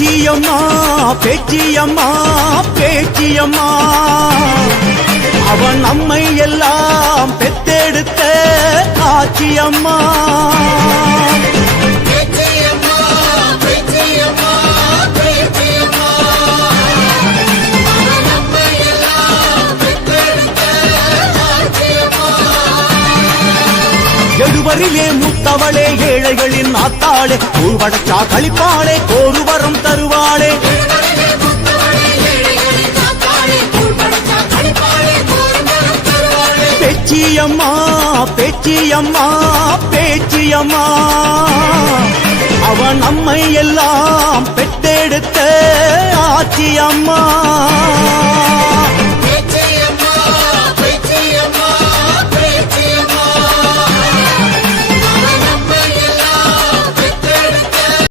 பேச்சியம்மா பேச்சியம்மா பேச்சியம்மா அவன் நம்மை எல்லாம் பெத்தெடுத்த ஆச்சியம்மா. எழுவரிலே மூத்தவளே ஏழைகளின் ஆத்தாளே ஊழ்வடச்சா கழிப்பாளே கோருவரம் தருவாளே. பேச்சியம்மா பேச்சியம்மா பேச்சியம்மா அவன் நம்மை எல்லாம் பெத்தெடுத்த ஆச்சியம்மா.